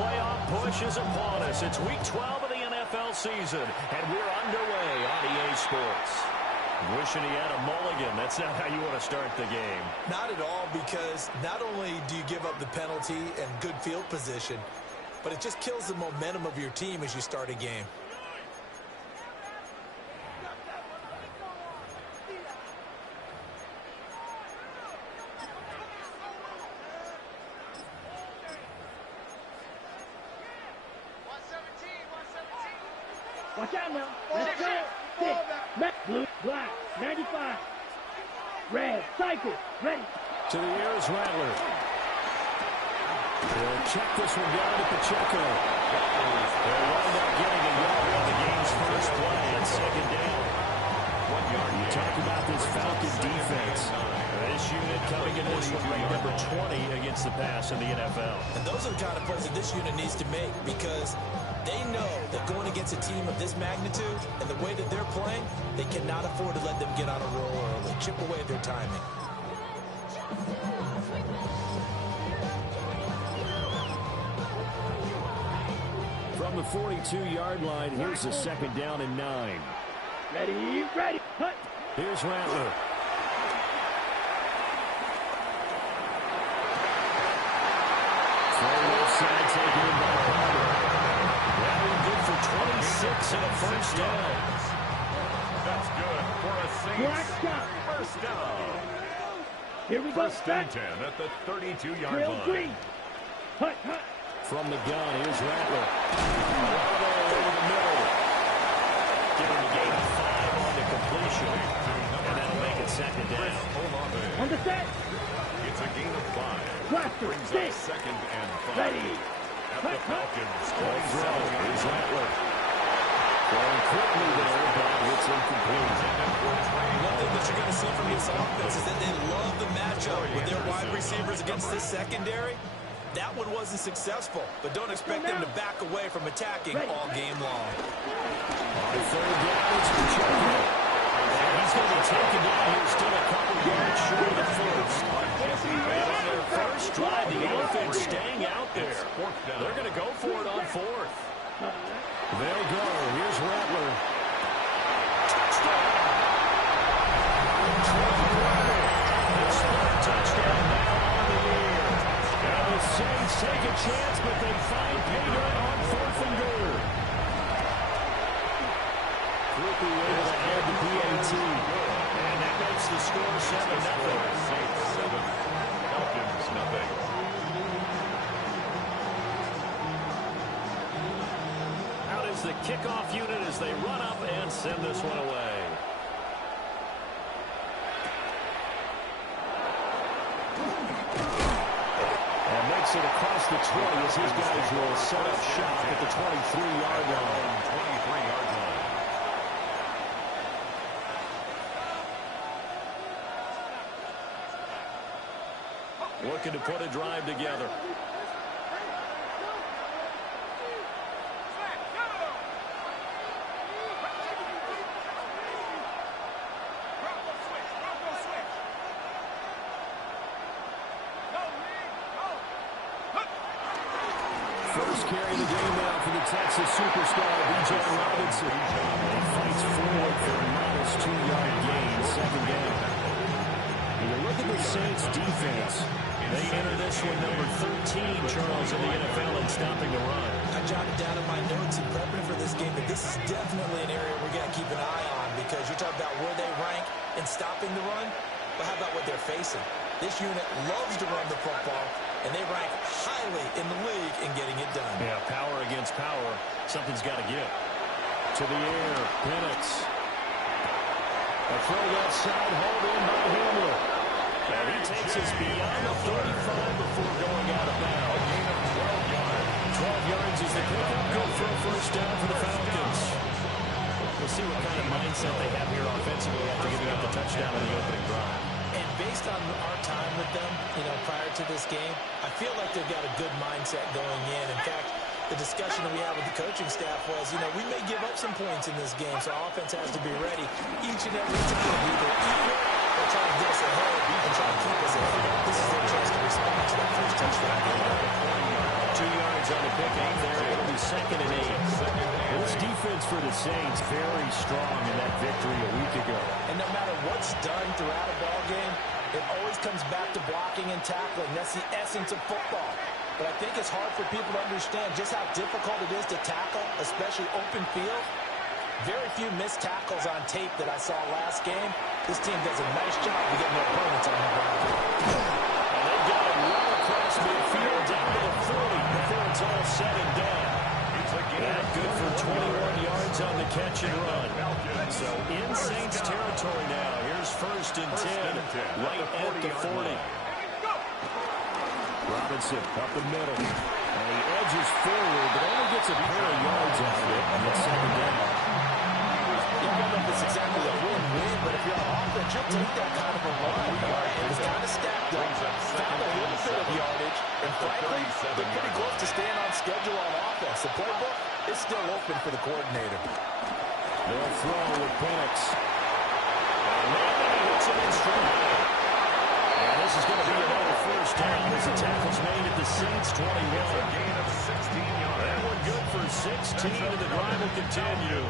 playoff push is upon us. It's Week 12 of the NFL season, and we're underway on EA Sports. Wishing he had a mulligan. That's not how you want to start the game. Not at all, because not only do you give up the penalty and good field position, but it just kills the momentum of your team as you start a game. Watch out now. Let's go. Six. Blue. Black. 95. Red. Cycle. Ready. To the air is Rattler. He'll check this one down to Pacheco. They'll wind up getting a yard on the game's first play and second down. 1 yard. You talk about this Falcon defense. This unit coming in this one ranked number 20 against the pass in the NFL. And those are the kind of plays that this unit needs to make, because they know that going against a team of this magnitude and the way that they're playing, they cannot afford to let them get on a roll early, chip away at their timing. From the 42-yard line, here's the second down and 9. Ready. Ready. Hut. Here's Rattler. Throw left side taken in by Palmer. Rattler good for 26 and a first down. That's good for a Saints first down. Here we go. First and 10 at the 32-yard Drill line. green. Hut. Hut. From the gun, here's Rattler. Over the middle. Giving the game 5 on the completion. And that'll make it second down. On the set. It's a gain of 5. Blaster. Brings up 6. second and 5. Ready. At the Falcons. Here's Rattler. Going quickly there, but it's incomplete. One thing that you're going to see from this offense is that they love the matchup with their wide receivers against this secondary. That one wasn't successful, but don't expect them to back away from attacking all game long. On third down, it's Pacheco. And he's going to be taken down here, still a couple yards short of the first. And on their first drive, the offense staying out there. They're going to go for it on fourth. They'll go. Here's Rattler. Touchdown. Touchdown now on the year. And the Saints take a chance, but they find pay dirt on 4th and goal. Quickly able to add the PAT. And that makes the score 7-0. Saints 7, Falcons nothing. Out is the kickoff unit as they run up and send this one away. And makes it across the 20 as his guys will set up shop at the 23-yard line. 23-yard line. Looking to put a drive together. First carry of the game now for the Texas superstar, B.J. Robinson. He fights forward for a minus 2-yard gain, second down. When you look at the Saints defense, they enter this one number 13, Charles, in the NFL in stopping the run. I jotted down in my notes in prepping for this game that this is definitely an area we're going to keep an eye on, because you're talking about where they rank in stopping the run, but how about what they're facing? This unit loves to run the football, and they rank highly in the league in getting it done. Yeah, power against power. Something's got to give. To the air, Penix. A throw left side, hauled in by Hamler. And he takes us beyond the 35 before going out of bounds. 12 yards is the pickup. Good for a first down for the Falcons. We'll see what kind of mindset they have here offensively after giving up the touchdown in the opening drive. And based on our time with them, prior to this game, I feel like they've got a good mindset going in. In fact, the discussion that we had with the coaching staff was, we may give up some points in this game, so our offense has to be ready each and every time, either equal or try to get us ahead and try to keep us ahead. This is their chance to respond to that first touchdown. 2 yards on the pickup there. It'll be 2nd and 8. This defense for the Saints very strong in that victory a week ago. And no matter what's done throughout a ball game, it always comes back to blocking and tackling. That's the essence of football. But I think it's hard for people to understand just how difficult it is to tackle, especially open field. Very few missed tackles on tape that I saw last game. This team does a nice job of getting their opponents on the ground. And they've got it well across midfield down to the 40 before it's all said and done. That good for 21 yards on the catch and run. So in Saints territory now. Here's 1st and 10, right at the 40. Robinson up the middle. And he edges forward, but only gets a pair of yards out of it. And it's 2nd down. You don't know if it's exactly a win-win, but if you're on offense, you'll take that kind of a run. It was kind of stacked up, found a little bit of yardage, and frankly, they're pretty close to staying on schedule on offense. The playbook is still open for the coordinator. They'll throw with Penix. And he hits him in stride. And this is going to be another 1st down as the tackle's made at the Saints 21. A gain of 16 yards. And we're good for 16, and the drive will continue.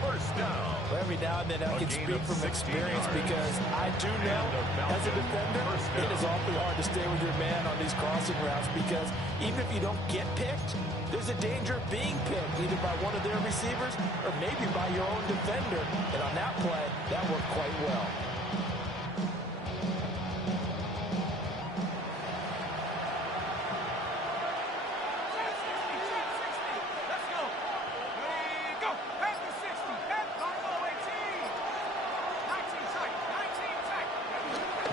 1st down. Well, every now and then I can speak from experience because I do know as a defender it is awfully hard to stay with your man on these crossing routes because even if you don't get picked, there's a danger of being picked either by one of their receivers or maybe by your own defender. And on that play, that worked quite well.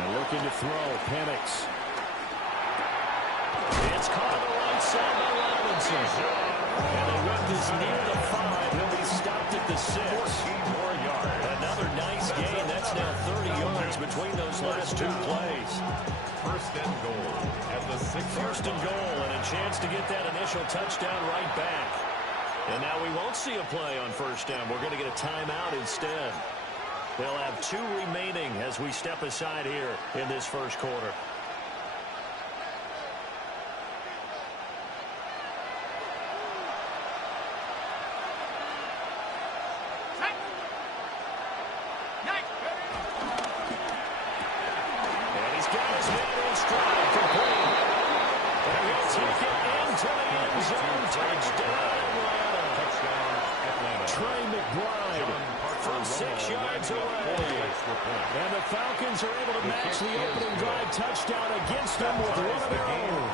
Looking to throw, Penix. It's caught on the right side by Robinson. And they went this near the 5. He'll be stopped at the 6. 14 more yards. Another nice gain. That's now 30 yards between those last 2 plays. 1st and goal at the 6-yard 1st and goal, and a chance to get that initial touchdown right back. And now we won't see a play on 1st down. We're going to get a timeout instead. They'll have 2 remaining as we step aside here in this 1st quarter. And he's got his man in stride, complete. And he'll take it into the end zone. Touchdown, Atlanta. Trey McBride from 6 yards away. And the Falcons are able to match the opening drive touchdown against them with one of their own.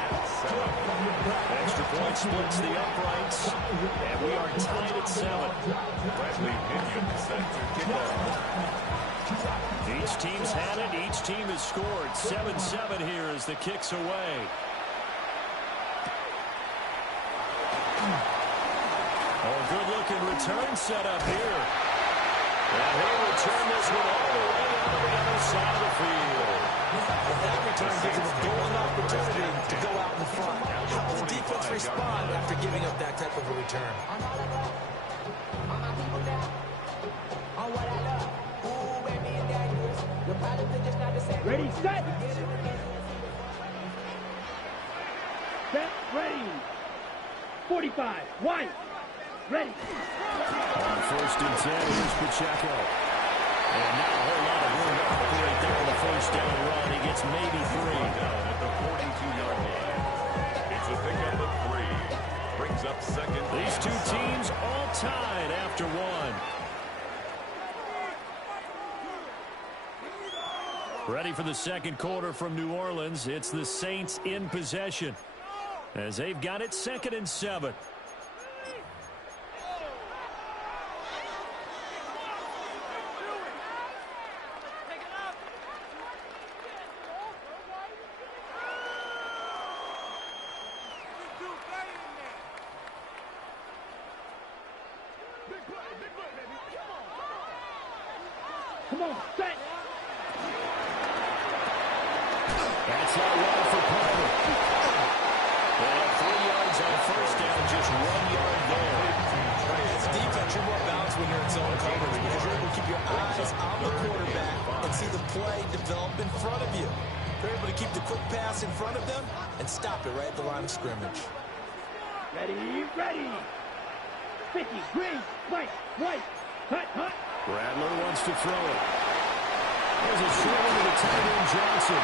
Extra point splits the uprights. And we are tied at 7. Bradley Pinion set to kick off. Each team's had it. Each team has scored. 7-7 here as the kick's away. Oh, good-looking return set up here. And he'll return this one all the way out to the other side of the field. That return gives him a golden opportunity to go out in front. How does the defense respond after giving up that type of a return? Ready, set. Set, ready. 45, one. Ready. On 1st and 10, here's Pacheco. And not a whole lot of room to operate there on the 1st down run. He gets maybe 3. Down at the 42-yard line. It's a pickup of 3. Brings up 2nd. These 2 teams all tied after 1. Ready for the 2nd quarter from New Orleans. It's the Saints in possession as they've got it 2nd and 7. Come on, set. That's not well for Palmer. And 3 yards on 1st down, just 1 yard there. As defense, you're more balanced when you're in zone coverage because you're able to keep your eyes on the quarterback and see the play develop in front of you. You're able to keep the quick pass in front of them and stop it right at the line of scrimmage. Ready, ready. 50, green, white, cut, hot. Rattler wants to throw it. There's a short into the tight end, Johnson.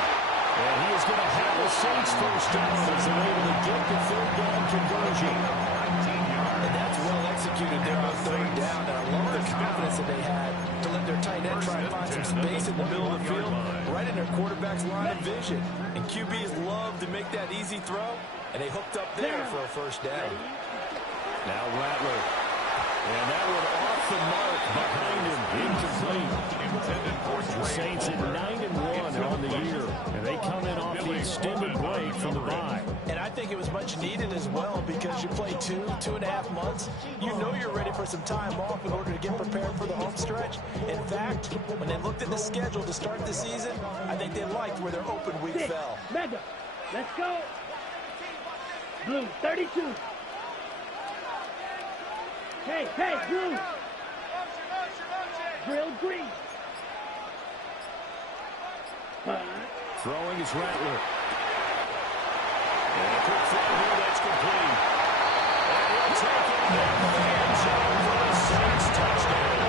And he is going to have the Saints first down as they're able to get the third down conversion. And that's well executed there on third down. And I love the confidence that they had to let their tight end try and find some space in the middle of the field, right in their quarterback's line of vision. And QBs love to make that easy throw, and they hooked up there for a first down. Now Rattler. And that one off the mark behind him. Incomplete. The Saints at 9-1 on the year. And they come in off the extended break from the bye. And I think it was much needed as well because you play 2.5 months. You know you're ready for some time off in order to get prepared for the home stretch. In fact, when they looked at the schedule to start the season, I think they liked where their open week fell. Mega, let's go. Blue, 32. Hey, blue. Grill, green. Throwing is Rattler. And a quick throw here, that's complete. And he'll take it in the end zone for the Saints touchdown.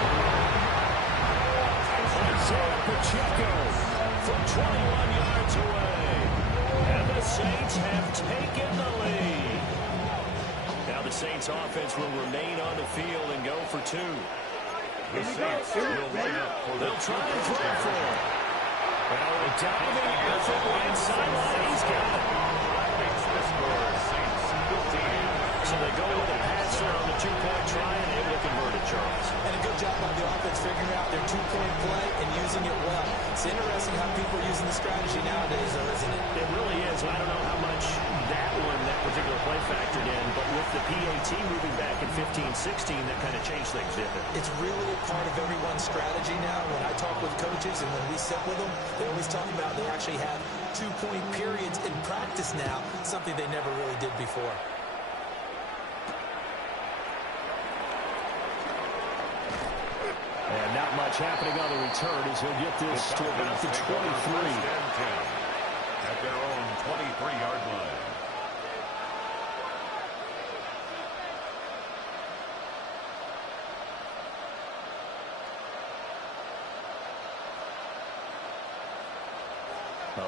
Isaiah Pacheco from 21 yards away. And the Saints have taken the lead. Now the Saints offense will remain on the field and go for two. The Saints will line up for the They'll try and throw for it. Well, a diving effort right sideline. He's got it. Makes the score Saints 15. So they go with a passer on the two-point try and able to convert it, Charles. And a good job by the offense figuring out their two-point play and using it well. It's interesting how people are using the strategy nowadays, though, isn't it? It really is. I don't know how much that particular play factored in, but with the PAT moving back in 15-16, that kind of changed things, didn't it? It's really a part of everyone's strategy now. When I talk with coaches and when we sit with them, they always talk about they actually have two-point periods in practice now, something they never really did before. And not much happening on the return as he'll get this to about the 23. At their own 23-yard line.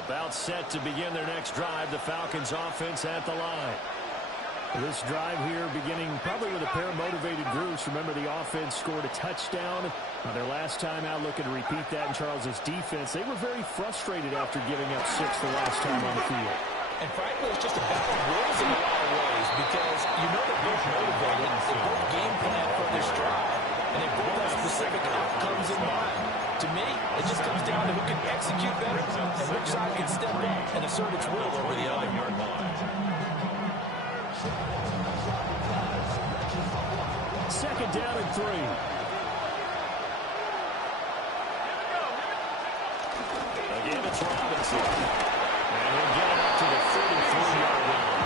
About set to begin their next drive, the Falcons offense at the line. This drive here beginning probably with a pair of motivated groups. Remember, the offense scored a touchdown on their last time out. Looking to repeat that in Charles's defense. They were very frustrated after giving up 6 the last time on the field. And frankly, it's just a battle of wills in a lot of ways because you know they're both motivated. They both game plan for this drive, and they both have specific outcomes in mind. To me, it just comes down to who can execute better and which side can step up and assert its will over the other. Second down and 3. Again, it's Robinson. And he'll get it up to the 33-yard line.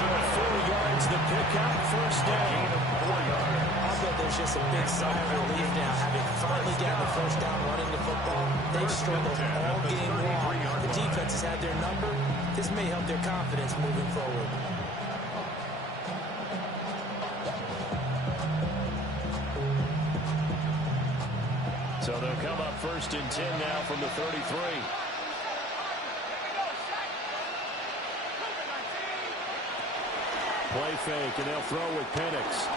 4 yards the pickup, first down. 4 yards. I bet there's just a big sigh of relief now, having finally gotten the first down running the football. They've struggled all game long. The defense has had their number. This may help their confidence moving forward. So they'll come up first and 10 now from the 33. Play fake, and they'll throw with Penix.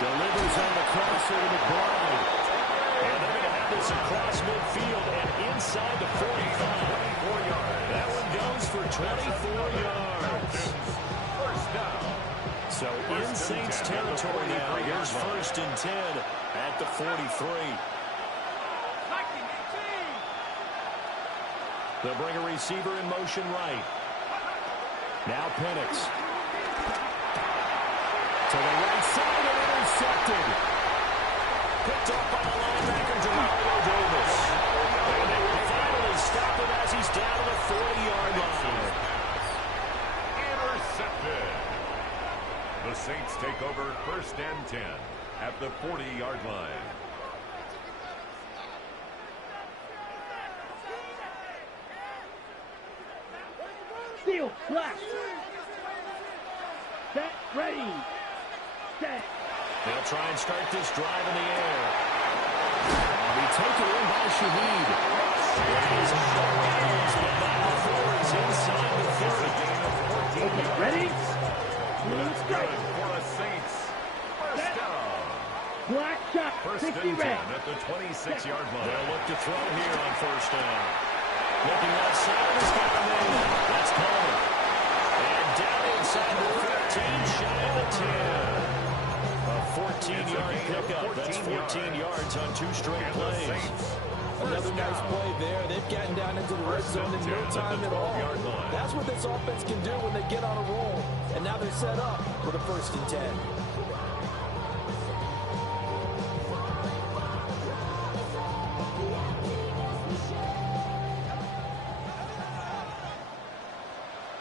Delivers on the crosser to McBride. And they're going to have this across midfield and inside the 45. 24 yards. That one goes for 24 yards. First down. So in Saints territory now, here's first and 10 at the 43. They'll bring a receiver in motion right. Now Penix. To the right side and intercepted. Picked up by the linebacker, Demario Davis. And they will finally stop him as he's down to the 40-yard line. Intercepted. The Saints take over first and 10 at the 40-yard line. Steal, black. Set. They'll try and start this drive in the air. And we take it in by Shaheed. It is out of bounds, but not before it's inside the 30. Okay, ready? Blue strike. For the Saints. First down. Black shot. First 60 and 10 red. at the 26-yard line. They'll look to throw here on first down. Looking outside, he's got a man. That's Coleman. And down inside the 15, shy of the 10. A 14-yard pickup. That's 14 yards on 2 straight plays. Another nice play there. They've gotten down into the red zone in no time at all. That's what this offense can do when they get on a roll. And now they're set up for the 1st and 10.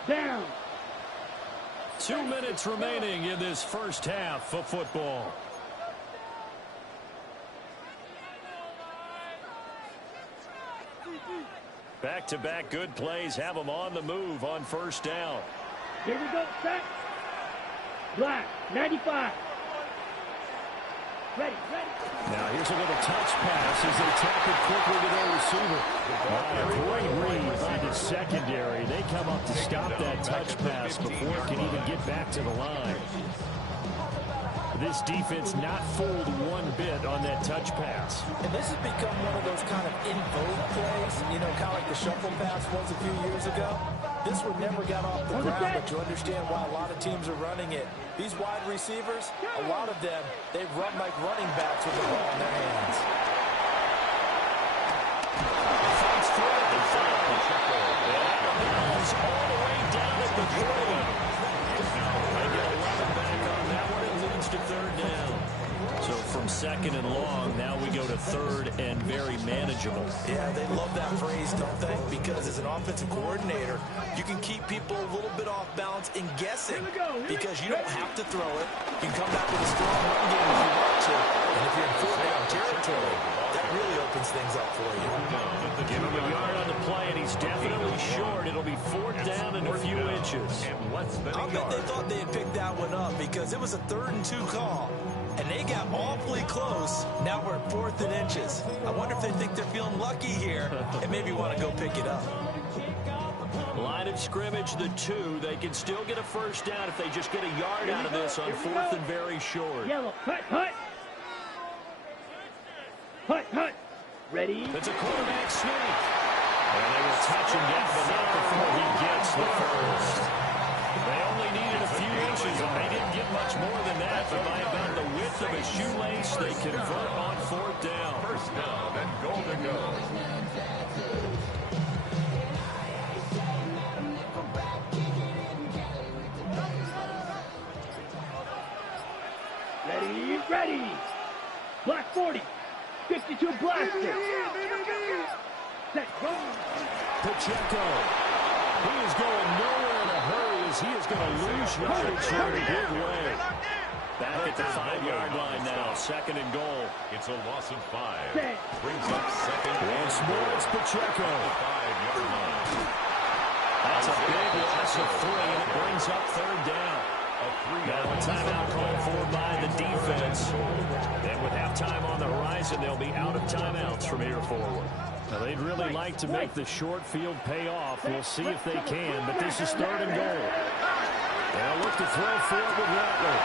Down. 2 minutes remaining in this first half of football. Back-to-back good plays have them on the move on first down. Here we go, set. Black, 95. Ready. Now here's a little touch pass as they tap it quickly to their receiver. Great read by the secondary. They come up to stop that touch pass before it can even get back to the line. This defense not fooled one bit on that touch pass. And this has become one of those kind of in vogue plays, you know, kind of like the shuffle pass was a few years ago. This one never got off the ground, but you understand why a lot of teams are running it. These wide receivers, a lot of them, they run like running backs with the ball in their hands. Fights for it. They fight. All the way down at the 3. They get 11 back on that one. It leads to 3rd down. So from 2nd and long, now we go to 3rd and very manageable. Yeah, they love that phrase, don't they? Because as an offensive coordinator, you can keep people a little bit off balance and guessing because you don't have to throw it. You can come back with a strong run game if you want to. And if you're in 4th down territory, that really opens things up for you. Give him a yard on the play, and he's definitely short. It'll be 4th down and a few inches. I'll bet they thought they had picked that one up because it was a 3rd and 2 call. And they got awfully close. Now we're at 4th and inches. I wonder if they think they're feeling lucky here and maybe want to go pick it up. Line of scrimmage, the 2. They can still get a first down if they just get a yard out of this on 4th and very short. Yellow, hut. Hut. Ready? It's a quarterback sneak. And they will touch him down, but not before he gets the first. They only needed a few inches, and they didn't get much more than that. But by about the width of a shoelace, they convert on 4th down. First down and goal to go. Ready. Black 40. 52 blaster. Set, go. Pacheco. He is going nowhere in a hurry as he is going to lose yardage here in a big way. Back at the 5-yard line now. 2nd and goal. It's a loss of 5. Set. Brings up 2nd. Once more, it's Pacheco. 5-yard line. That's a big loss of 3, and it brings up 3rd down. Now a timeout called for by the defense. And with halftime on the horizon, they'll be out of timeouts from here forward. Now, they'd really like to make the short field pay off. We'll see if they can, but this is 3rd and goal. They'll look to throw forward with Rattler.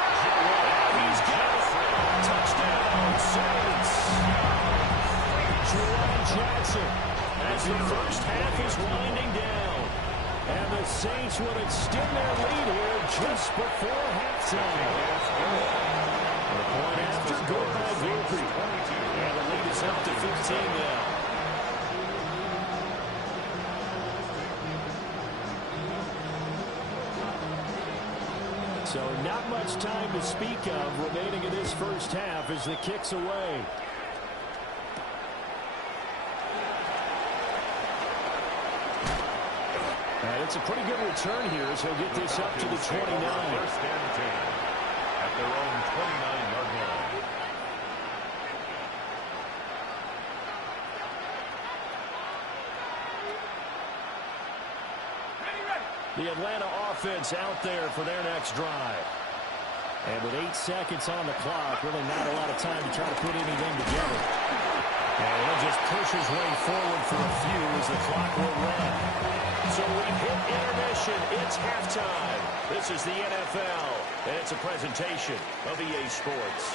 He's got it. Touchdown, Saints. Jerome Jackson as the first half is winding down. And the Saints will extend their lead here just before halftime. The point after goal by Volpe. And the lead is up to 15 now. So not much time to speak of remaining in this first half as the kick's away. It's a pretty good return here as he'll get this up to the 29. First and 10 at their own 29-yard line. The Atlanta offense out there for their next drive. And with 8 seconds on the clock, really not a lot of time to try to put anything together. And he'll just push his way forward for a few as the clock will run. So we hit intermission. It's halftime. This is the NFL, and it's a presentation of EA Sports.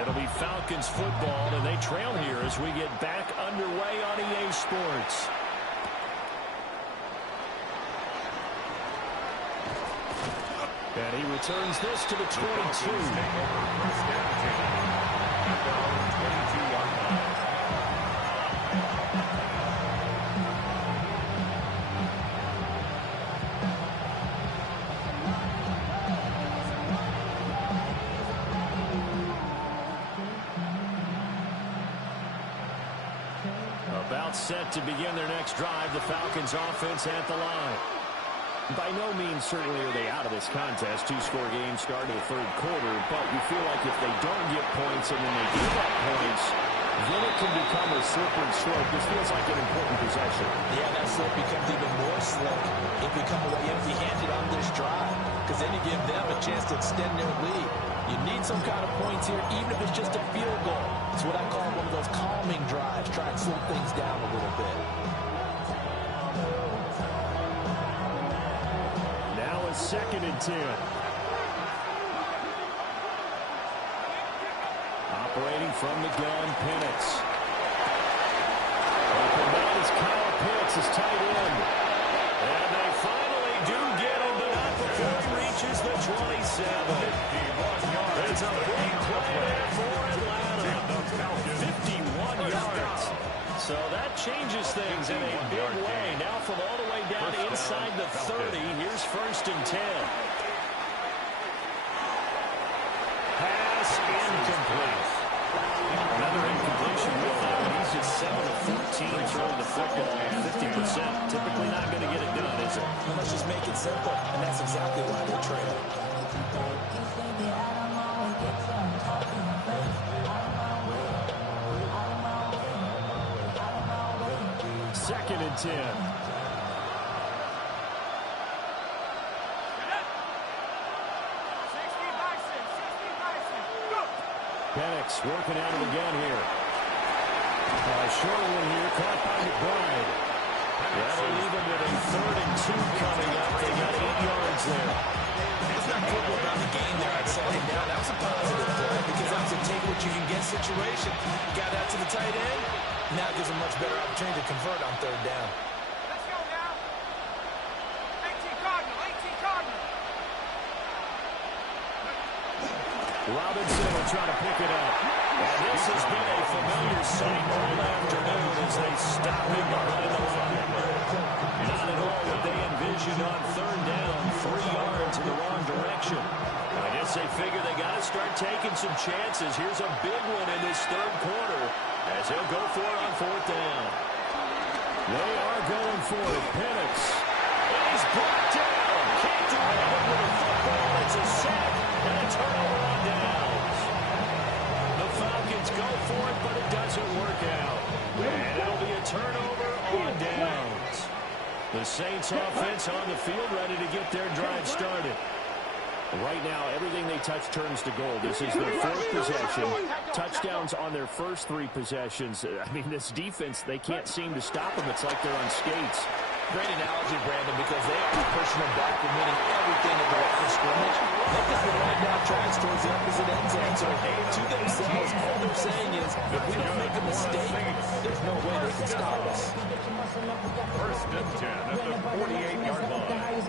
It'll be Falcons football, and they trail here as we get back underway on EA Sports. And he returns this to the 22. About set to begin their next drive, the Falcons offense at the line. By no means certainly are they out of this contest. 2-score game start of the third quarter, but you feel like if they don't get points and then they give up points, then it can become a slippery slope. This feels like an important possession. Yeah, that slope becomes even more slick if we come away empty-handed on this drive, because then you give them a chance to extend their lead. You need some kind of points here, even if it's just a field goal. It's what I call one of those calming drives. Try and slow things down a little bit. Now it's 2nd and 10. Operating from the gun, Penix. Open man is Kyle Pitts, his tight end. And they finally do get him, but not before he reaches the 27. It's a big play there for Atlanta. 51 yards. So that changes things in a big way. Now from all the way down inside the 30, here's 1st and 10. Pass incomplete. Another incompletion with that. He's just 7 of 14 throwing the football 50%. Typically not going to get it done, is it? Well, let's just make it simple, and that's exactly why they're trailing. Second and 10. Penix working out of the gun here. Short one here, caught by McBride. That'll leave him with a 3rd and 2 coming up. They got 8 yards there. It's not football about the game there on 2nd down. That was a positive play because that was a take-what-you-can-get situation. Got out to the tight end. Now it gives him much better opportunity to convert on 3rd down. Let's go now. 18 Cardinal, 18 Cardinal. Robinson will try to pick it up. And this has been a familiar sight all afternoon as they stop him behind the line. Not at all what they envisioned on 3rd down, 3 yards in the wrong direction. I guess they figure they got to start taking some chances. Here's a big one in this 3rd quarter as he'll go for it on 4th down. They are going for it. Penix. And he's brought down. Can't do anything with the football. It's a sack and a turnover on downs. The Falcons go for it, but it doesn't work out. And it'll be a turnover on downs. The Saints offense on the field ready to get their drive started. Right now, everything they touch turns to gold. This is their 4th possession. Touchdowns on their first 3 possessions. I mean, this defense, they can't seem to stop them. It's like they're on skates. Great analogy, Brandon, because they are pushing them back and winning everything at the line of scrimmage. They've just been running down tracks towards the opposite end zone. So to themselves, all they're saying is, if we don't make a mistake, there's no way they can stop us. 1st and 10 at the 48-yard line.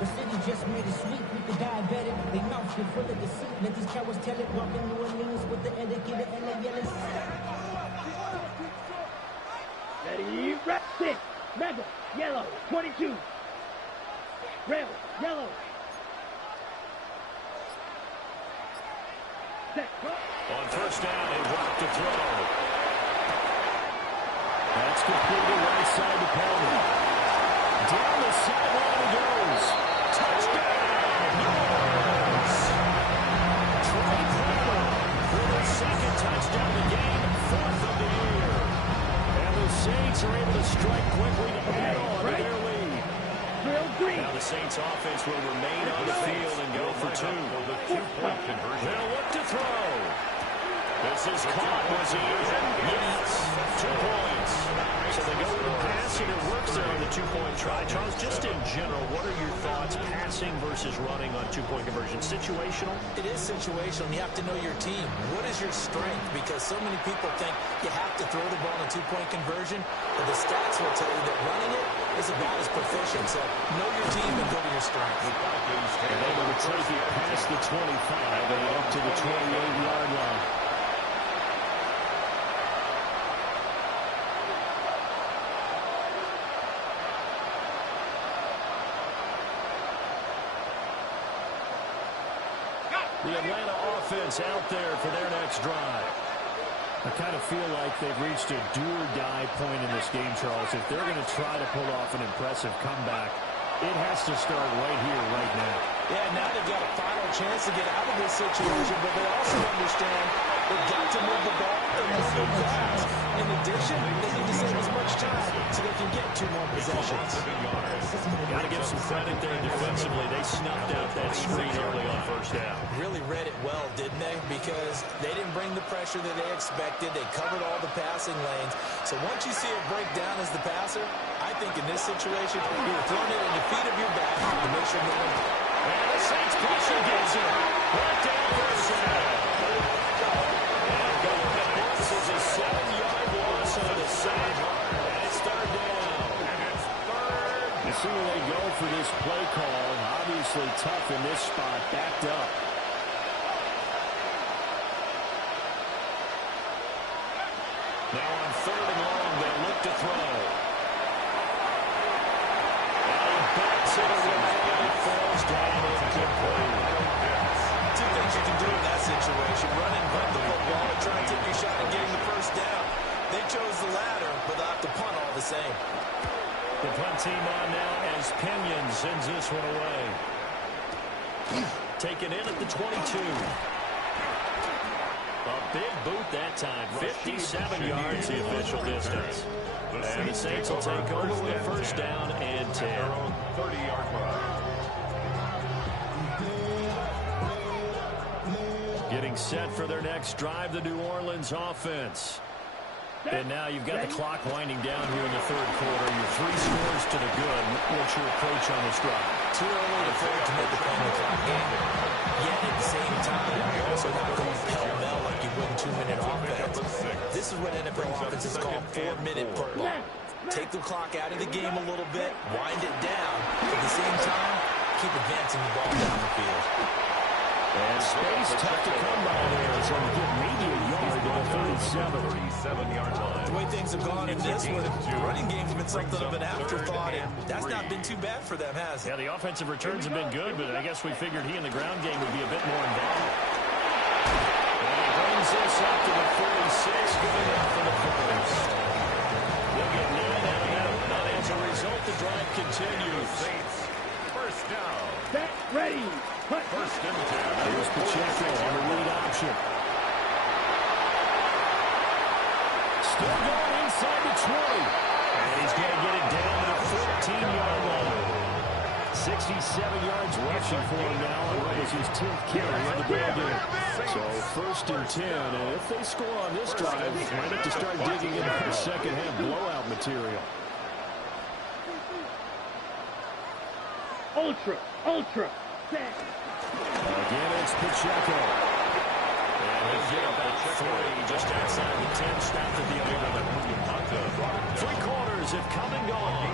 The city just made a sweep with the diabetic. They mouth get full of deceit. Let these cowards tell it. Walking New Orleans with the etiquette and the yelling. Ready, rep, sit. Rebel, yellow, 22. Rebel, yellow. Set, On 1st down, they drop to throw. That's completed right side to Palmer. Down the sideline he goes. Touchdown! Now the Saints offense will remain on the field and go for two. They'll look to throw. This is caught. Was he in? Yes. 2 points. So they go with the passing. It works there on the two-point try. Charles, just in general, what are your thoughts passing versus running on two-point conversion? Situational? It is situational, and you have to know your team. What is your strength? Because so many people think you have to throw the ball in a two-point conversion, but the stats will tell you that running it is about as proficient. So know your team and go to your strength. And able to take it past the 25 and up to the 28-yard line. The Atlanta offense out there for their next drive. I kind of feel like they've reached a do-or-die point in this game, Charles. If they're going to try to pull off an impressive comeback, it has to start right here, right now. Yeah, now they've got a final chance to get out of this situation, but they also understand they've got to move the ball and move it fast. In addition, they need to save as much time so they can get 2 more possessions. Got to give some credit there defensively. They snuffed out that screen early on first down. Really read it well, didn't they? Because they didn't bring the pressure that they expected. They covered all the passing lanes. So once you see it break down as the passer, I think in this situation, you're throwing it in the feet of your back to make sure no one... And the Saints pressure gets him. Brought down for a sack. And going back, this is a 7-yard loss on the sack. And it's 3rd down. And it's 3rd. You see where they go for this play call. Obviously tough in this spot, backed up. Now on 3rd and long, they'll look to throw. And he backs it away. It falls down incomplete. 2 things you can do in that situation. Run and punt the football and try and take your shot at getting the first down. They chose the latter, but they'll have to punt all the same. The punt team on now as Pinion sends this one away. Taken in at the 22. A big boot that time. 57 yards the official distance. And the Saints will take over with a first down and 10. 30-yard line. Getting set for their next drive, the New Orleans offense. And now you've got the clock winding down here in the 3rd quarter. Your 3 scores to the good. What's your approach on this drive? Too early to forward to make the play in the clock game. Yet at the same time, you're also not going pell-mell like you would in 2-minute offense. This is what NFL offenses call 4-minute football. Take the clock out of the game a little bit, wind it down. At the same time, keep advancing the ball down the field. And space tough to come by there. So they get maybe a yard to the 37-yard line. The way things have gone in this one, the running game's been something of an afterthought, and that's not been too bad for them, has it? Yeah, the offensive returns have been good, but I guess we figured he in the ground game would be a bit more involved. And he brings this up to the 46, good enough for the first. They'll get 9 out of that one, and as a result, the drive continues. Saints, first down. Set, ready, punt. 1st and 10. Here's Pacheco on the lead option. Still going inside the 20. And he's going to get it down to the 14-yard line. 67 yards rushing for him now. And what was his 10th carry of the ball game. So 1st and 10. And if they score on this drive, might have to start digging into the second half blowout material. Ultra, set. Again, it's Pacheco. And he'll get about 3 just outside the 10, stopped at the 11. 3 quarters have come and gone.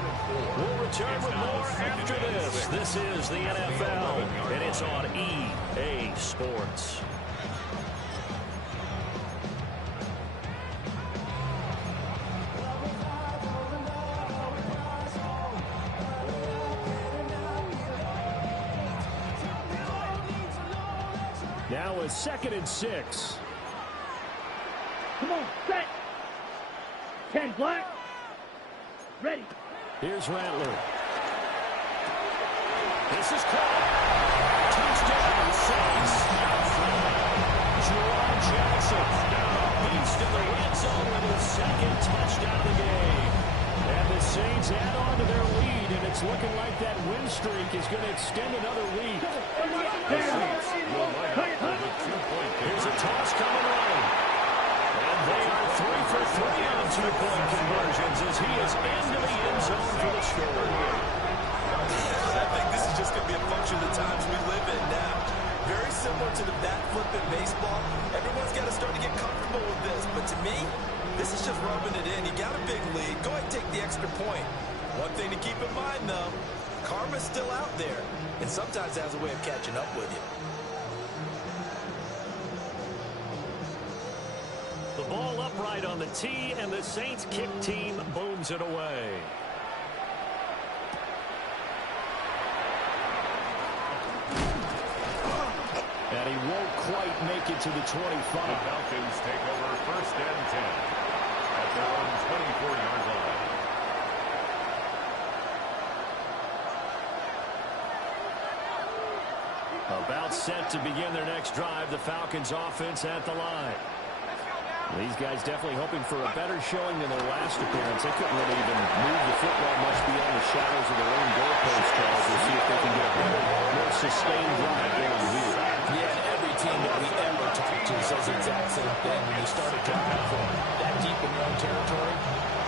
We'll return with more after this. This is the NFL, and it's on EA Sports. Now a 2nd and 6. Come on, set. 10 black. Ready. Here's Rattler. This is caught. Touchdown, Saints. Jerome Jackson, a beast in the red zone with his 2nd touchdown of the game. And the Saints add on to their lead, and it's looking like that win streak is going to extend another week. The Saints will line up for the 2-point Here's a toss coming right. And they are 3 for 3 on 2-point conversions as he is into the end zone for the score. I think this is just going to be a function of the times we live in now. Very similar to the bat flip in baseball. Everyone's got to start to get comfortable with this. But to me, this is just rubbing it in. You got a big lead. Go ahead and take the extra point. One thing to keep in mind, though, karma's still out there. And sometimes has a way of catching up with you. The ball upright on the tee, and the Saints kick team booms it away. And he won't quite make it to the 25. The Falcons take over 1st and 10 at their own 24-yard line. About set to begin their next drive, the Falcons offense at the line. These guys definitely hoping for a better showing than their last appearance. They couldn't really even move the football much beyond the shadows of their own goalpost, Charles. We'll see if they can get a better, more sustained drive going here. Yeah, and every team that we ever talk to says the exact same thing. When you start a drive from that deep in your own territory,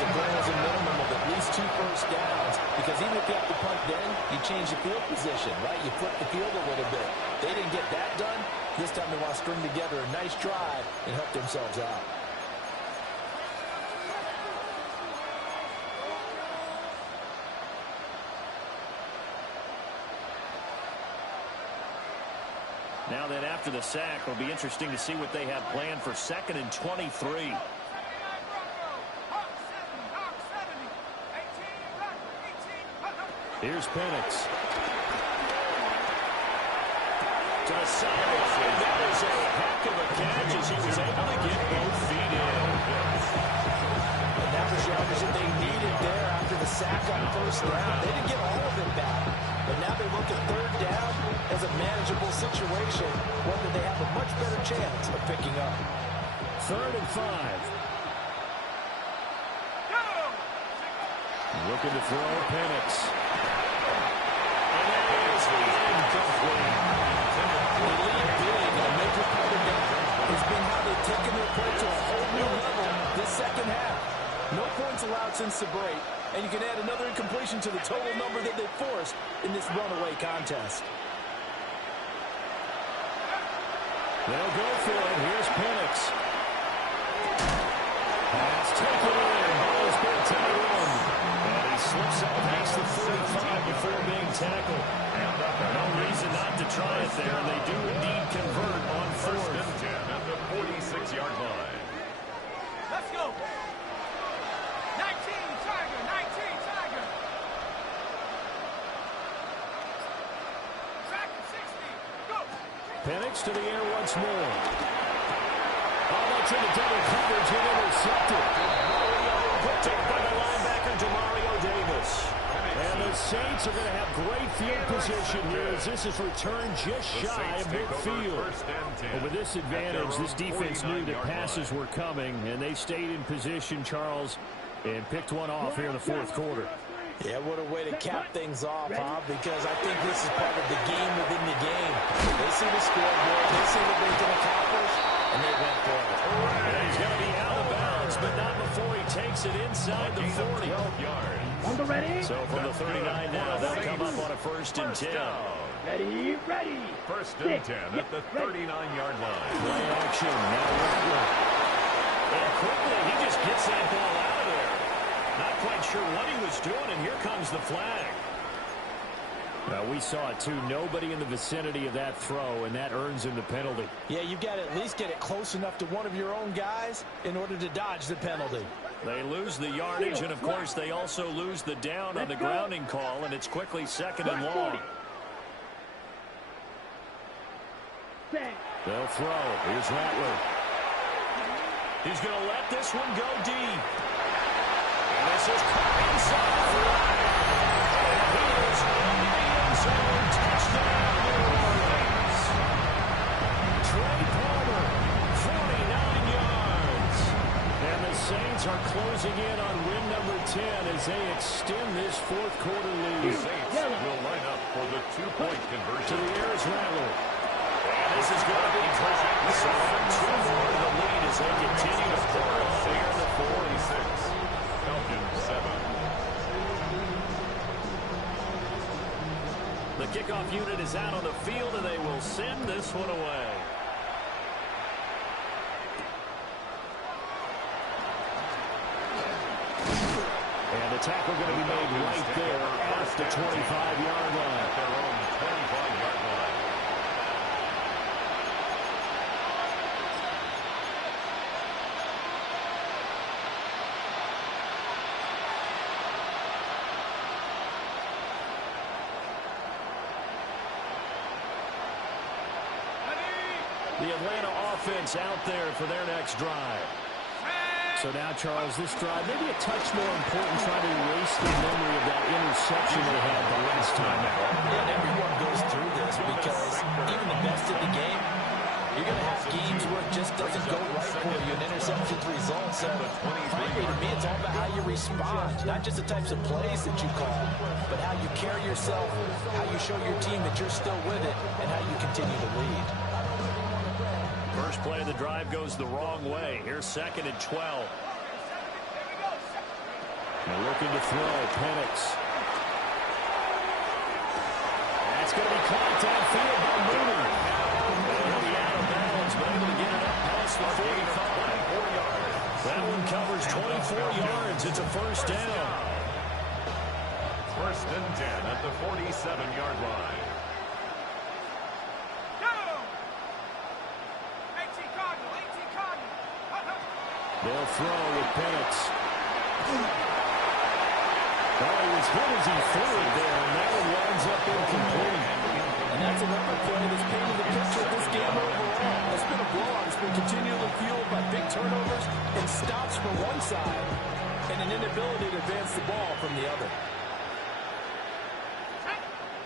the goal is a minimum of at least 2 first downs. Because even if you have to punt then, you change the field position, right? You flip the field a little bit. They didn't get that done. This time they want to string together a nice drive and help themselves out. Now then, after the sack, it'll be interesting to see what they have planned for 2nd and 23. Here's Penix. To the sideline. That is a heck of a catch as he was able to get both feet in. And that was yardage that they needed there after the sack on 1st down. They didn't get all of it back. But now they look at 3rd down as a manageable situation, one that they have a much better chance of picking up. 3rd and 5. Looking to throw Penix. And that is incomplete. They lead big, and a major part of that has been how they've taken their play to a whole new level this second half. No points allowed since the break, and you can add another incompletion to the total number that they forced in this runaway contest. They'll go for it. Here's Penix. Pass taken in by his big tight end. And he slips up past the 45 before being tackled. No reason not to try it there, and they do indeed convert on 1st and 10 at the 46-yard line. Let's go. 19, Tiger. 19, Tiger. Back at 60. Go. Penix to the air once more. Oh, that's into double coverage and intercepted. Taken by the linebacker, Demario Davis. And the Saints are going to have great field position here as this is returned just shy of midfield. And with this advantage, this defense knew that passes were coming, and they stayed in position, Charles, and picked one off here in the 4th quarter. Yeah, what a way to cap things off, huh? Because I think this is part of the game within the game. They see the scoreboard, they see what they can accomplish, and they went for it. And he's going to be out of bounds, but not before he takes it inside the 40. On the ready. So from the 39 now, they'll come up on a 1st and 10. Ready, ready. 1st and 10 at the 39-yard line. Play action. Now Rattler. And quickly, he just gets that ball out of there. Not quite sure what he was doing, and here comes the flag. Well, we saw it, too. Nobody in the vicinity of that throw, and that earns him the penalty. Yeah, you've got to at least get it close enough to one of your own guys in order to dodge the penalty. They lose the yardage, and, of course, they also lose the down on the grounding call, and it's quickly 2nd and long. They'll throw. Here's Rattler. He's going to let this one go deep. And this is caught inside the flag. And he is in the end zone. Touchdown, New Orleans. Trey Palmer, 49 yards. And the Saints are closing in on win number 10 as they extend this fourth quarter lead. The Saints will line up for the two-point conversion. To the air is Rattler. And this is going to be caught. So two more to the lead as they continue to pour it on here in the 46. Falcons 7. The kickoff unit is out on the field, and they will send this one away. And the tackle going to be made right there at the 25-yard line. At their own 25-yard line. The Atlanta offense out there for their next drive. So now, Charles, this drive maybe a touch more important, trying to erase the memory of that interception they had the last time out. Yeah, and everyone goes through this because even the best in the game, you're going to have games where it just doesn't go right for you, and interceptions result. So, frankly, to me, it's all about how you respond, not just the types of plays that you call, but how you carry yourself, how you show your team that you're still with it, and how you continue to lead. First play of the drive goes the wrong way. Here's 2nd and 12. They're looking to throw. Penix. That's going to be caught downfield by Mooney. He'll be out of bounds, but able to get it up past the 45. That one covers 24 yards. It's a first down. 1st and 10 at the 47-yard line. They'll throw with Penix. Oh, he was hit as he threw it there, and that one winds up incomplete. And that's another play that's painted the picture of this game overall. It's been a blowout. It's been continually fueled by big turnovers and stops from one side and an inability to advance the ball from the other.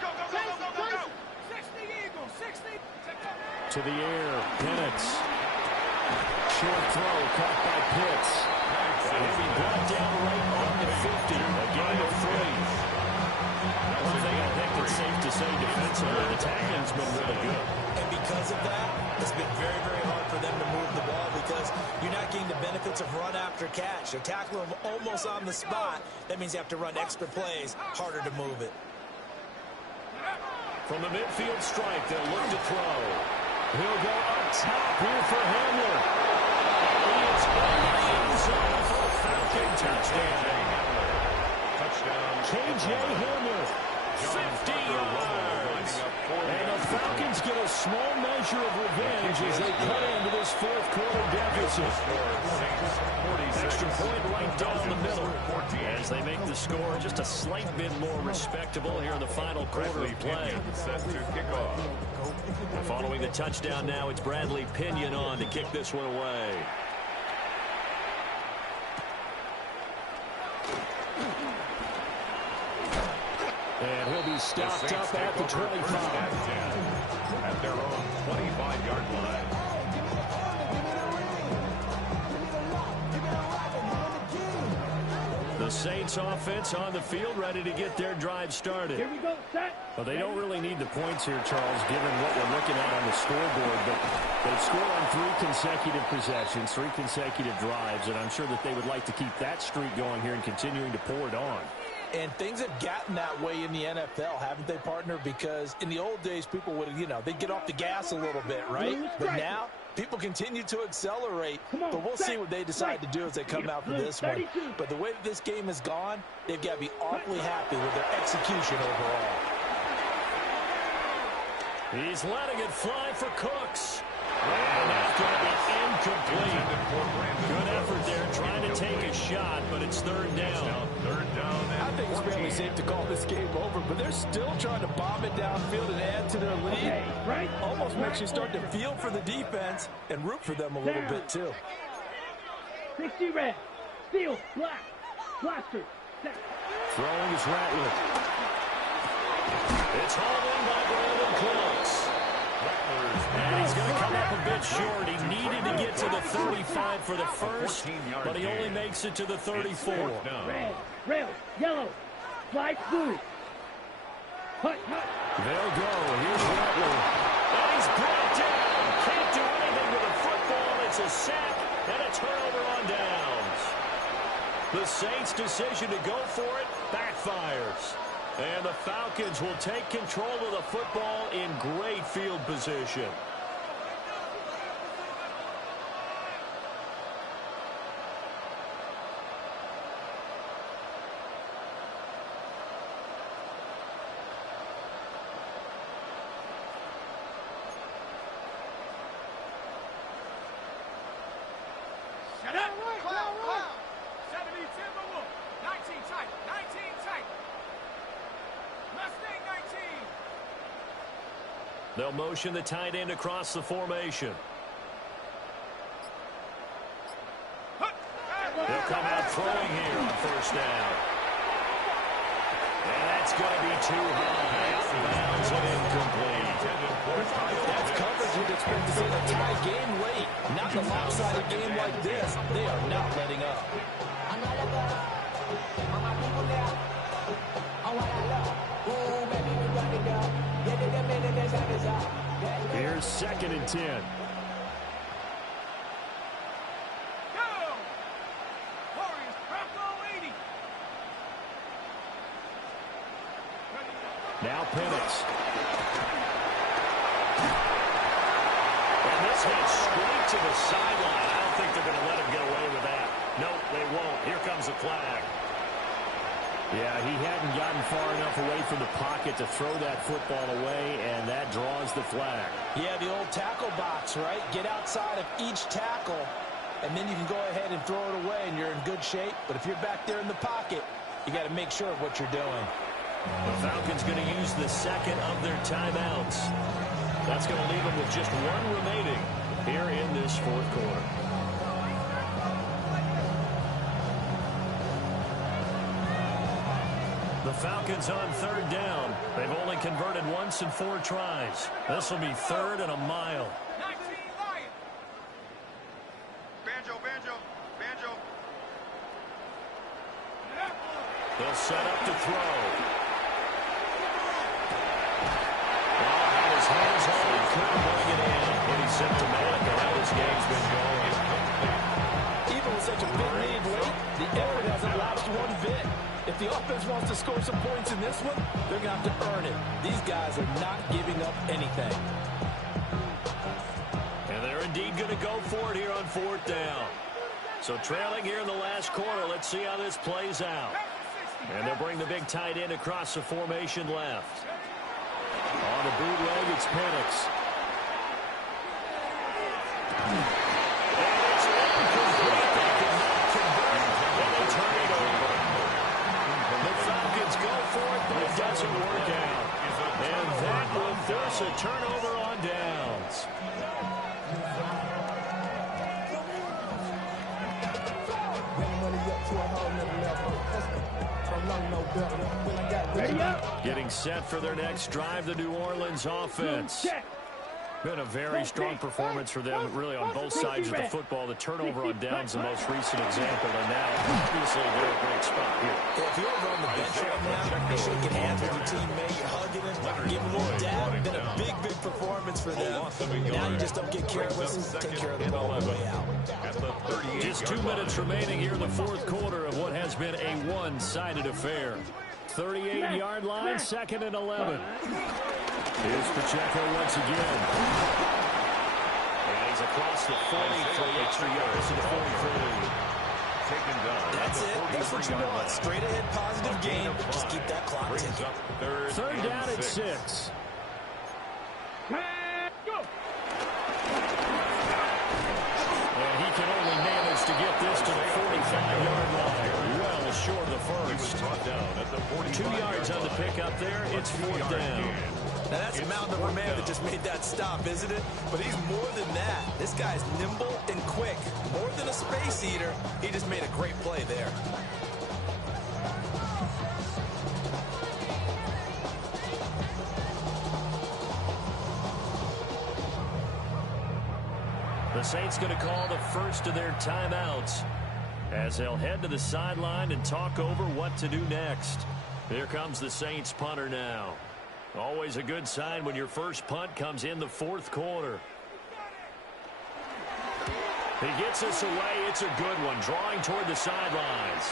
Go, go, go, go, go, go, go. 60 Eagles, 60. To the air, Penix. Short throw, caught by Pitts. He'll be brought down right on the 50. A gain of 3. One thing I think that's safe to say defensively, the tackling's been really good. And because of that, it's been very, very hard for them to move the ball because you're not getting the benefits of run after catch. They're tackling them almost on the spot. That means you have to run extra plays, harder to move it. From the midfield strike, they'll look to throw. He'll go up top here for Hamler. He is in the end zone for a Falcon touchdown. KJ Hamler, 50 yards. And the Falcons get a small measure of revenge as they cut into this fourth quarter deficit. Extra point right down the middle as they make the score just a slight bit more respectable here in the final quarter of play. And following the touchdown now, it's Bradley Pinion on to kick this one away. And he'll be stopped up at the 25. At their own 25-yard line. The Saints offense on the field, ready to get their drive started. Here we go, set. Well, they don't really need the points here, Charles, given what we're looking at on the scoreboard. But they've scored on 3 consecutive possessions, 3 consecutive drives, and I'm sure that they would like to keep that streak going here and continuing to pour it on. And things have gotten that way in the NFL, haven't they, partner? Because in the old days, people would, they'd get off the gas a little bit, right? But now, people continue to accelerate. But we'll see what they decide to do as they come out for this one. But the way that this game has gone, they've got to be awfully happy with their execution overall. He's letting it fly for Cooks. And that's going to be incomplete. Good effort there, trying to take a shot, but it's 3rd down. I think it's fairly safe to call this game over, but they're still trying to bomb it downfield and add to their lead. Almost makes you start to feel for the defense and root for them a little bit, too. 60 red, steel, black, blaster, set. Throwing is Rattler. It's hauled in by Brandon Cooks. And he's going to come up a bit short. He needed to get to the 35 for the first, but he only makes it to the 34. Red, yellow, flag blue. Hut. They'll go. Here's Rattler. And he's brought down. Can't do anything with a football. It's a sack and a turnover on downs. The Saints' decision to go for it backfires. And the Falcons will take control of the football in great field position. Shut up! Cloud! 70 Timberwolf! 19 tight! 19 tight! Mustang 19! They'll motion the tight end across the formation. They'll come out throwing here on first down. And that's going to be too high. Out of bounds and incomplete. That's coverage you'd expect to see in a tie game late. Not in a lopsided game like this. They are not letting up. Here's 2nd and 10. Go! Warriors, Bronco 80! Now Penix. And this hit straight to the sideline. I don't think they're going to let him get away with that. Nope, they won't. Here comes the flag. Yeah, he hadn't gotten far enough away from the pocket to throw that football away, and that draws the flag. Yeah, the old tackle box, right? Get outside of each tackle, and then you can go ahead and throw it away, and you're in good shape. But if you're back there in the pocket, you got to make sure of what you're doing. The Falcons going to use the second of their timeouts. That's going to leave them with just one remaining here in this fourth quarter. The Falcons on 3rd down. They've only converted once in 4 tries. This will be 3rd and a mile. 19 Lion! Banjo! They'll set up to throw. Well, had his hands on it, couldn't bring it in. Pretty symptomatic of how this game's been going. Even with such a big lead late, the effort hasn't lapsed one bit. If the offense wants to score some points in this one, they're going to have to earn it. These guys are not giving up anything. And they're indeed going to go for it here on 4th down. So trailing here in the last quarter, let's see how this plays out. And they'll bring the big tight end across the formation left. On the bootleg, it's Penix. And it's incomplete. They cannot convert, and they turn it over. The Falcons go for it, but it doesn't work out. And that will force a turnover on downs. Ready up. Getting set for their next drive, the New Orleans offense. Been a very strong performance for them, really, on both sides of the football. The turnover on downs, the most recent example, and now, obviously, they're in a great spot here. If you're over on the bench right now, you're shaking hands with your teammate, you're hugging him, giving a little dab. Been a big performance for them. Now you just don't get careless, take care of the ball on the way out. Just 2 minutes remaining here in the fourth quarter of what has been a one-sided affair. 38-yard line, 2nd and 11. Here's Pacheco once again. And he's across the 40 for the extra yards to the 43. Taken down. That's it. That's what you want. Straight ahead, positive game. Just keep that clock ticking. Third down at 6. Go. And he can only manage to get this to the 45-yard line. Well short of the first. 2 yards on the pickup there. It's 4th down. Now that's a mountain of a man that just made that stop, isn't it? But he's more than that. This guy's nimble and quick. More than a space eater. He just made a great play there. The the Saints going to call the first of their timeouts as they'll head to the sideline and talk over what to do next. Here comes the Saints punter now. Always a good sign when your first punt comes in the fourth quarter. He gets us away. It's a good one. Drawing toward the sidelines.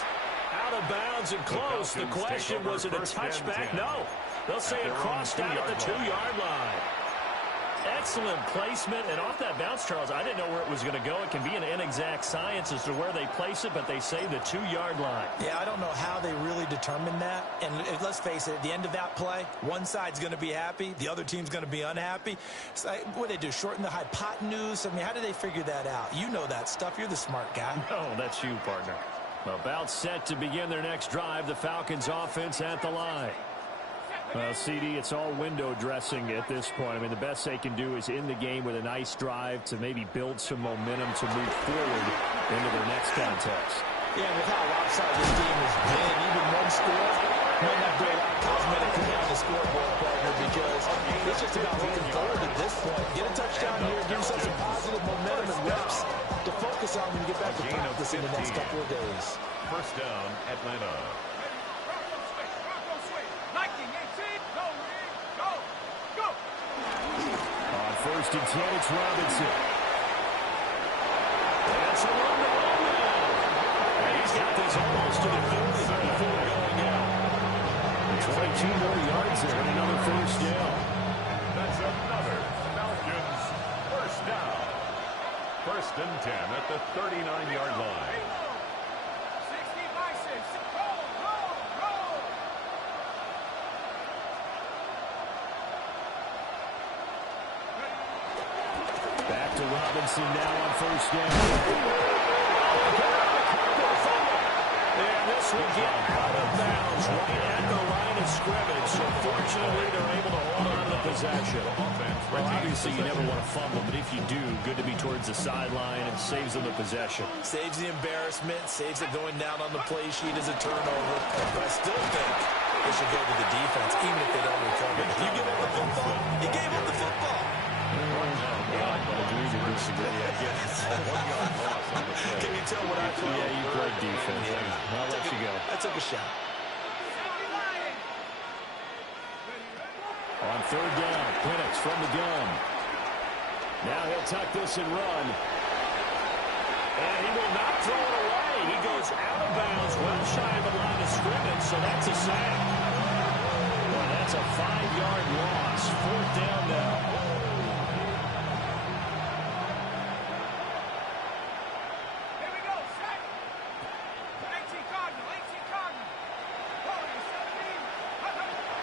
Out of bounds and close. The question, was it a touchback? No. They'll say it crossed out at the 2-yard line. Excellent placement. And off that bounce, Charles, I didn't know where it was going to go. It can be an inexact science as to where they place it, but they say the 2-yard line. Yeah, I don't know how they really determine that. And let's face it, at the end of that play, one side's going to be happy, the other team's going to be unhappy. It's like, what do they do, shorten the hypotenuse? I mean, how do they figure that out? You know that stuff. You're the smart guy. No, that's you, partner. About set to begin their next drive, the Falcons offense at the line. Well, CD, it's all window dressing at this point. I mean, the best they can do is in the game with a nice drive to maybe build some momentum to move forward into their next contest. Yeah, with how lopsided this game has been, even one score might not be a lot of cosmetic on the scoreboard, partner, because it's just about looking forward at this point. Get a touchdown here, give yourself some positive momentum and reps to focus on when you get back to practice in the next couple of days. First down, Atlanta. First and 10, it's Robinson. That's a run to home now. And he's got this almost to the 50 before going out. 22 more yards there and another first down. That's another Falcons first down. First and 10 at the 39-yard line. 60 by 6. Roll. Back to Robinson now on first down. And this will get out of bounds right at the line of scrimmage. So fortunately, they're able to hold on to the possession. Well, obviously, you never want to fumble, but if you do, good to be towards the sideline and saves them the possession. Saves the embarrassment, saves it going down on the play sheet as a turnover. But I still think they should go to the defense, even if they don't recover. If you give up the football, you gave up the football. Agree to disagree, I guess. Can you tell what I played? Yeah, you played defense. Yeah. I'll let you go. I took a shot. On third down, Penix from the gun. Now he'll tuck this and run. And he will not throw it away. He goes out of bounds, well shy of the line of scrimmage, so that's a sack. Well, that's a 5-yard loss. Fourth down now.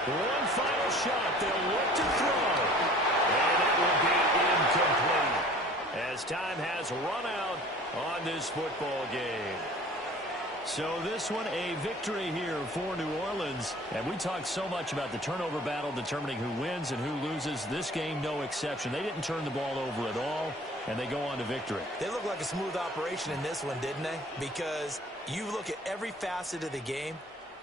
One final shot. They'll look to throw. And it will be incomplete as time has run out on this football game. So this one a victory here for New Orleans. And we talked so much about the turnover battle determining who wins and who loses. This game, no exception. They didn't turn the ball over at all, and they go on to victory. They look like a smooth operation in this one, didn't they? Because you look at every facet of the game,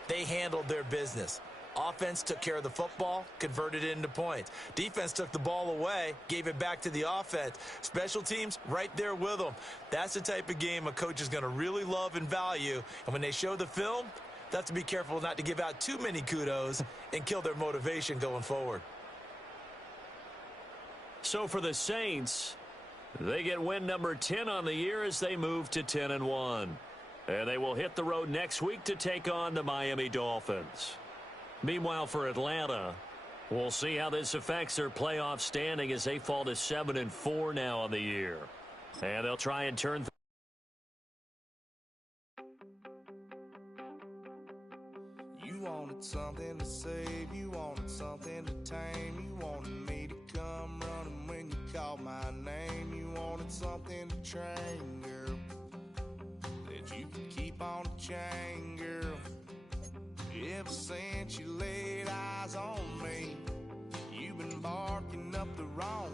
they handled their business. Offense took care of the football, converted it into points. Defense took the ball away, gave it back to the offense. Special teams, right there with them. That's the type of game a coach is going to really love and value. And when they show the film, they have to be careful not to give out too many kudos and kill their motivation going forward. So for the Saints, they get win number 10 on the year as they move to 10-1. And they will hit the road next week to take on the Miami Dolphins. Meanwhile, for Atlanta, we'll see how this affects their playoff standing as they fall to 7-4 now on the year. And they'll try and turn. You wanted something to save, you wanted something to tame, you wanted me to come running when you called my name, you wanted something to train, girl, that you could keep on the chain, girl. Ever since you laid eyes on me, you've been barking up the wrong